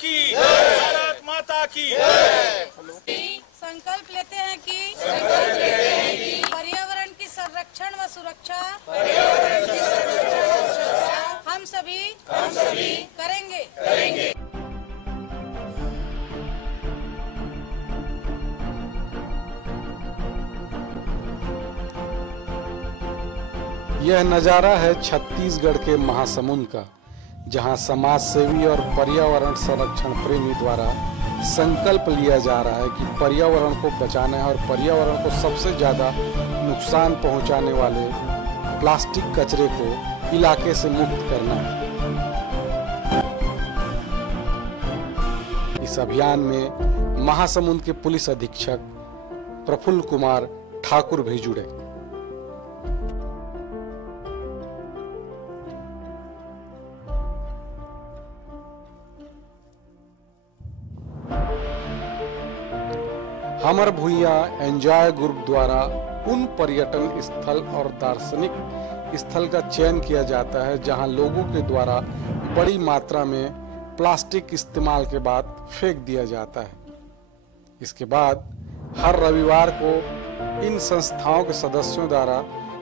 की, भारत माता की। संकल्प लेते हैं कि पर्यावरण की संरक्षण व सुरक्षा हम सभी करेंगे। यह नज़ारा है छत्तीसगढ़ के महासमुंद का, जहां समाज सेवी और पर्यावरण संरक्षण प्रेमी द्वारा संकल्प लिया जा रहा है कि पर्यावरण को बचाना है और पर्यावरण को सबसे ज़्यादा नुकसान पहुंचाने वाले प्लास्टिक कचरे को इलाके से मुक्त करना है। इस अभियान में महासमुंद के पुलिस अधीक्षक प्रफुल्ल कुमार ठाकुर भी जुड़े। हमर भुइयां एंजॉय ग्रुप द्वारा उन पर्यटन स्थल और दार्शनिक स्थल का चयन किया जाता है जहां लोगों के द्वारा बड़ी मात्रा में प्लास्टिक इस्तेमाल के बाद फेंक दिया जाता है। इसके बाद हर रविवार को इन संस्थाओं के सदस्यों द्वारा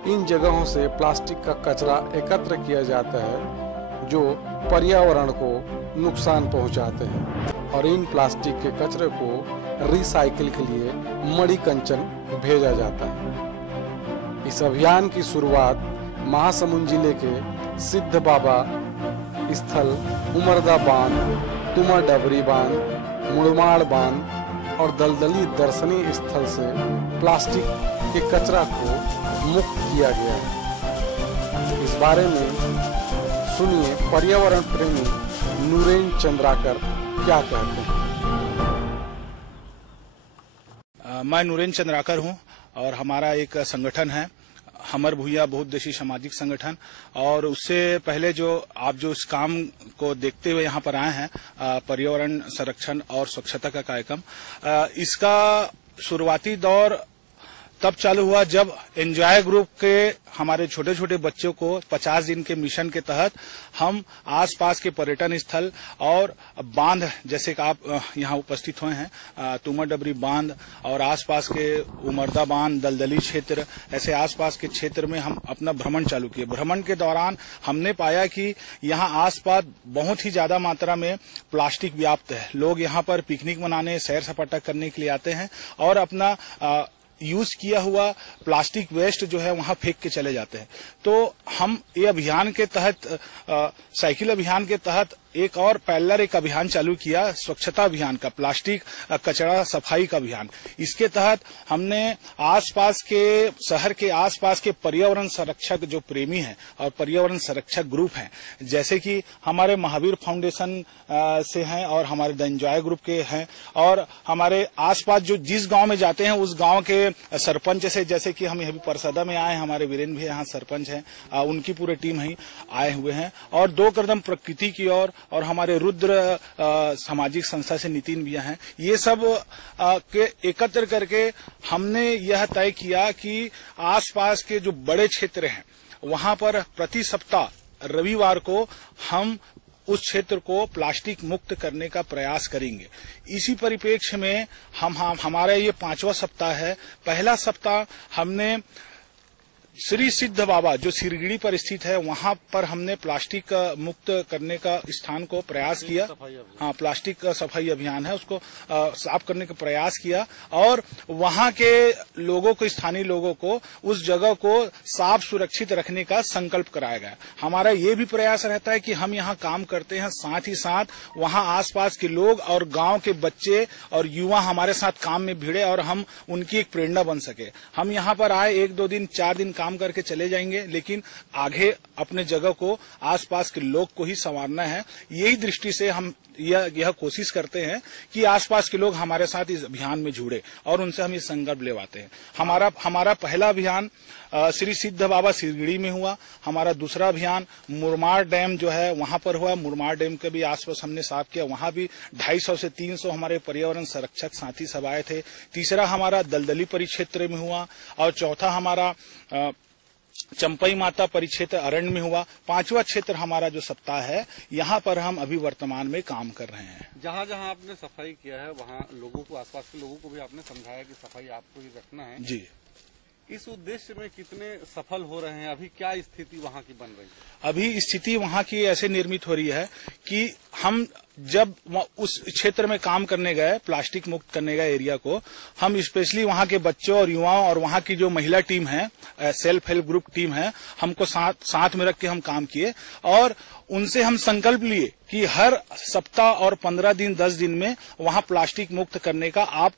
इन जगहों से प्लास्टिक का कचरा एकत्र किया जाता है जो पर्यावरण को नुकसान पहुंचाते हैं और इन प्लास्टिक के कचरे को रिसाइकिल के लिए मणिकंचन भेजा जाता है। इस अभियान की शुरुआत महासमुंद जिले के सिद्ध बाबा स्थल, उमरदा बांध, तुमा डबरी बांध, मुड़माड़ बांध और दलदली दर्शनीय स्थल से प्लास्टिक के कचरा को मुक्त किया गया है। इस बारे में सुनिए पर्यावरण प्रेमी नूरेन चंद्राकर क्या कहते हैं। मैं नूरेन चंद्राकर हूं और हमारा एक संगठन है हमर भुइयां बहुउद्देशीय सामाजिक संगठन। और उससे पहले जो इस काम को देखते हुए यहाँ पर आए हैं, पर्यावरण संरक्षण और स्वच्छता का कार्यक्रम, इसका शुरुआती दौर तब चालू हुआ जब एंजॉय ग्रुप के हमारे छोटे छोटे बच्चों को 50 दिन के मिशन के तहत हम आसपास के पर्यटन स्थल और बांध, जैसे कि आप यहाँ उपस्थित हुए हैं, तुमा डबरी बांध और आसपास के उमरदा बांध, दलदली क्षेत्र, ऐसे आसपास के क्षेत्र में हम अपना भ्रमण चालू किए। भ्रमण के दौरान हमने पाया कि यहाँ आसपास बहुत ही ज्यादा मात्रा में प्लास्टिक व्याप्त है। लोग यहाँ पर पिकनिक मनाने, सैर सपाटा करने के लिए आते हैं और अपना यूज किया हुआ प्लास्टिक वेस्ट जो है वहां फेंक के चले जाते हैं। तो हम ये अभियान के तहत, साइकिल अभियान के तहत एक और पैरेलल एक अभियान चालू किया, स्वच्छता अभियान का, प्लास्टिक कचरा सफाई का अभियान। इसके तहत हमने आसपास के शहर के आसपास के पर्यावरण संरक्षक जो प्रेमी हैं और पर्यावरण संरक्षक ग्रुप हैं, जैसे कि हमारे महावीर फाउंडेशन से हैं और हमारे द एंजॉय ग्रुप के हैं, और हमारे आसपास जो जिस गांव में जाते हैं उस गांव के सरपंच से, जैसे कि हम अभी परसदा में आए, हमारे वीरेंद्र भी यहाँ सरपंच हैं, उनकी पूरी टीम ही आए हुए हैं। और दो कदम प्रकृति की ओर और हमारे रुद्र सामाजिक संस्था से नितिन भैया हैं। ये सब के एकत्र करके हमने यह तय किया कि आसपास के जो बड़े क्षेत्र हैं वहां पर प्रति सप्ताह रविवार को हम उस क्षेत्र को प्लास्टिक मुक्त करने का प्रयास करेंगे। इसी परिप्रेक्ष्य में हमारा ये 5वां सप्ताह है। पहला सप्ताह हमने श्री सिद्ध बाबा जो सिरगिड़ी पर स्थित है वहां पर हमने प्लास्टिक मुक्त करने का स्थान को प्रयास किया। हाँ, प्लास्टिक सफाई अभियान है, उसको साफ करने का प्रयास किया और वहां के लोगों को, स्थानीय लोगों को उस जगह को साफ सुरक्षित रखने का संकल्प कराया गया। हमारा ये भी प्रयास रहता है कि हम यहाँ काम करते हैं, साथ ही साथ वहां आसपास के लोग और गांव के बच्चे और युवा हमारे साथ काम में भिड़े और हम उनकी एक प्रेरणा बन सके। हम यहाँ पर आए 1-2 दिन 4 दिन काम करके चले जाएंगे, लेकिन आगे अपने जगह को, आसपास के लोग को ही संवारना है। यही दृष्टि से हम यह कोशिश करते हैं कि आसपास के लोग हमारे साथ इस अभियान में जुड़े और उनसे हम ये संकल्प लेवाते हैं। हमारा पहला अभियान श्री सिद्ध बाबा सिरगिड़ी में हुआ। हमारा दूसरा अभियान मुरमाड़ डैम जो है वहां पर हुआ। मुरमाड़ डैम के भी आसपास हमने साफ किया, वहां भी 250 से 300 हमारे पर्यावरण संरक्षक साथी सब आए थे। तीसरा हमारा दलदली परिक्षेत्र में हुआ और चौथा हमारा चंपई माता परिक्षेत्र अरण्य में हुआ। 5वां क्षेत्र हमारा जो सप्ताह है, यहाँ पर हम अभी वर्तमान में काम कर रहे हैं। जहाँ जहाँ आपने सफाई किया है वहाँ लोगों को, आसपास के लोगों को भी आपने समझाया कि सफाई आपको ही रखना है जी। इस उद्देश्य में कितने सफल हो रहे हैं? अभी क्या स्थिति वहाँ की बन रही है? अभी स्थिति वहाँ की ऐसे निर्मित हो रही है कि हम जब उस क्षेत्र में काम करने गए, प्लास्टिक मुक्त करने गए एरिया को, हम स्पेशली वहाँ के बच्चों और युवाओं और वहाँ की जो महिला टीम है, सेल्फ हेल्प ग्रुप टीम है, हमको साथ में रख के हम काम किए और उनसे हम संकल्प लिए कि हर सप्ताह और 15 दिन 10 दिन में वहाँ प्लास्टिक मुक्त करने का आप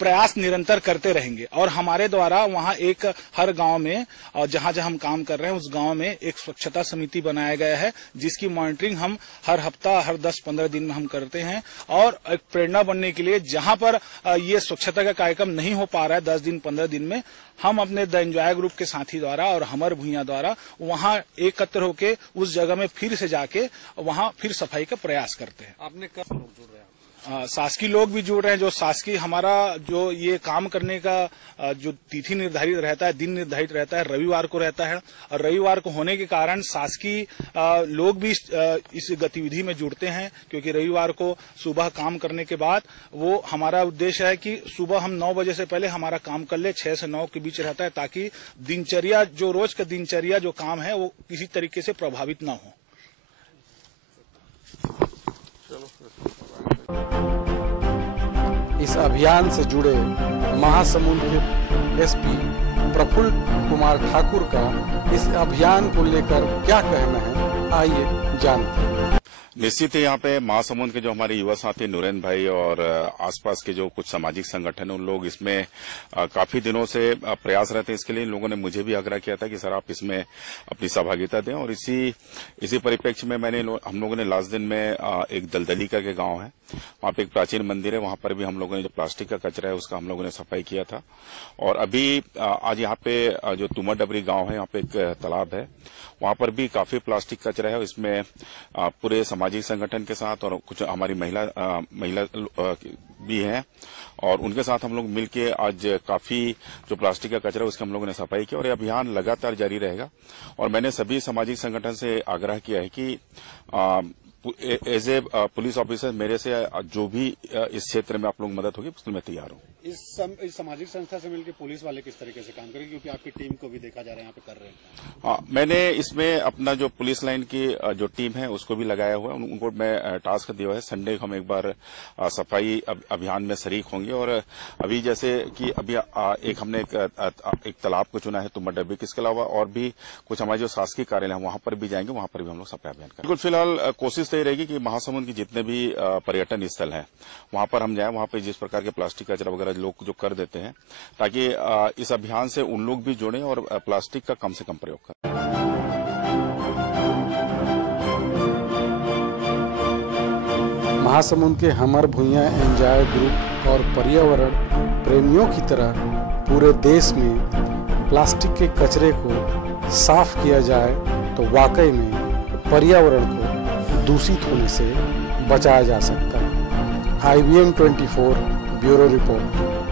प्रयास निरंतर करते रहेंगे। और हमारे द्वारा वहाँ एक हर गांव में, और जहाँ जहाँ हम काम कर रहे हैं उस गांव में एक स्वच्छता समिति बनाया गया है, जिसकी मॉनिटरिंग हम हर हफ्ता, हर 10-15 दिन में हम करते हैं। और एक प्रेरणा बनने के लिए जहाँ पर ये स्वच्छता का कार्यक्रम नहीं हो पा रहा है 10 दिन 15 दिन में, हम अपने द एंजॉय ग्रुप के साथी द्वारा और हमर भुइयां द्वारा वहाँ एकत्र होके उस जगह में फिर से जाके वहाँ फिर सफाई का प्रयास करते हैं। आपने कब लोग जुड़ रहे हैं? शासकीय लोग भी जुड़ रहे हैं। जो शासकीय हमारा जो ये काम करने का जो तिथि निर्धारित रहता है, दिन निर्धारित रहता है, रविवार को रहता है। और रविवार को होने के कारण शासकीय लोग भी इस गतिविधि में जुड़ते हैं, क्योंकि रविवार को सुबह काम करने के बाद वो हमारा उद्देश्य है कि सुबह हम 9 बजे से पहले हमारा काम कर ले, 6 से 9 के बीच रहता है, ताकि दिनचर्या, जो रोज का दिनचर्या जो काम है वो किसी तरीके से प्रभावित न हो। इस अभियान से जुड़े महासमुंद के एसपी प्रफुल्ल कुमार ठाकुर का इस अभियान को लेकर क्या कहना है, आइए जानते हैं। निश्चित है, यहाँ पे महासमुंद के जो हमारे युवा साथी नुरेन भाई और आसपास के जो कुछ सामाजिक संगठन है, उन लोग इसमें काफी दिनों से प्रयास रहते हैं। इसके लिए इन लोगों ने मुझे भी आग्रह किया था कि सर आप इसमें अपनी सहभागिता दें। और इसी परिप्रेक्ष्य में हम लोगों ने लास्ट दिन में एक दलदली का के गांव है, वहाँ पे एक प्राचीन मंदिर है, वहाँ पर भी हम लोगों ने जो प्लास्टिक का कचरा है उसका हम लोगों ने सफाई किया था। और अभी आज यहाँ पे जो तुमर डबरी गाँव है, यहाँ पे एक तालाब है, वहाँ पर भी काफी प्लास्टिक कचरा है। इसमें पूरे सामाजिक संगठन के साथ और कुछ हमारी महिला भी हैं, और उनके साथ हम लोग मिलके आज काफी जो प्लास्टिक का कचरा है उसका हम लोगों ने सफाई की। और ये अभियान लगातार जारी रहेगा। और मैंने सभी सामाजिक संगठन से आग्रह किया है कि एज ए पुलिस ऑफिसर मेरे से जो भी इस क्षेत्र में आप लोग मदद होगी उसमें मैं तैयार हूँ। इस सामाजिक संस्था से मिलकर पुलिस वाले किस तरीके से काम करेंगे, क्योंकि आपकी टीम को भी देखा जा रहा है यहाँ पे कर रहे हैं? हाँ, मैंने इसमें अपना जो पुलिस लाइन की जो टीम है उसको भी लगाया हुआ है। उनको मैं टास्क दिया है, संडे को हम एक बार सफाई अभियान में शरीक होंगे। और अभी जैसे कि अभी हमने एक तालाब को चुना है तुमर डब्बी, इसके अलावा और भी कुछ हमारे जो शासकीय कार्यालय है वहां पर भी जाएंगे, वहां पर भी हम लोग सफाई अभियान करेंगे। बिल्कुल, फिलहाल कोशिश तो ये रहेगी कि महासमुंद की जितने भी पर्यटन स्थल है वहां पर हम जाएं, वहां पर जिस प्रकार के प्लास्टिक कचरा वगैरह लोग जो कर देते हैं, ताकि इस अभियान से उन लोग भी जुड़ें और प्लास्टिक का कम से कम प्रयोग करें। महासमुंद के हमर भुइयां एंजॉय ग्रुप और पर्यावरण प्रेमियों की तरह पूरे देश में प्लास्टिक के कचरे को साफ किया जाए तो वाकई में पर्यावरण को दूषित होने से बचाया जा सकता है। IBM 24 bureau report.